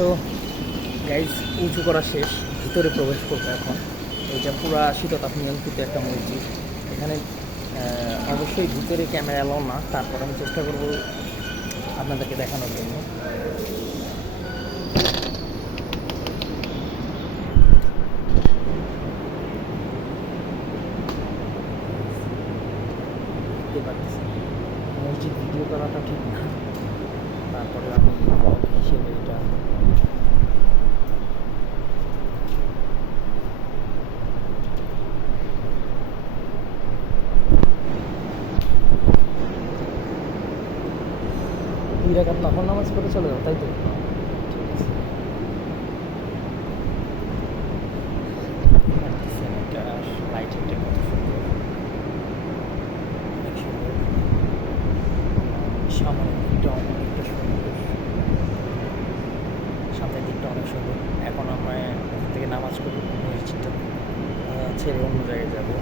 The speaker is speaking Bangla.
তো গাইজ উঁচু করা শেষ, ভিতরে প্রবেশ করবো এখন। এইটা পুরা শীততাপ নিয়ন্ত্রিত একটা মসজিদ। এখানে অবশ্যই ভিতরে ক্যামেরা অ্যালাউ না, তারপর আমি চেষ্টা করব আপনাদেরকে দেখানোর জন্য। দেখতে পাচ্ছি মসজিদ ভিডিও করাটা ঠিক না, তারপরে আমি ব্লগ হিসেবে এটা দুই রাকাত নফল নামাজ পড়ে চলে যাও, তাই তো? ঠিক আছে। একটা লাইটিংটা কত সুন্দর, অনেক সুন্দর। সামনের দিকটা অনেকটা সুন্দর, সামনের দিকটা অনেক সুন্দর। এখন আমরা এখান থেকে নামাজ করি, মসজিদটা ছেড়ে অন্য জায়গায় যাবো।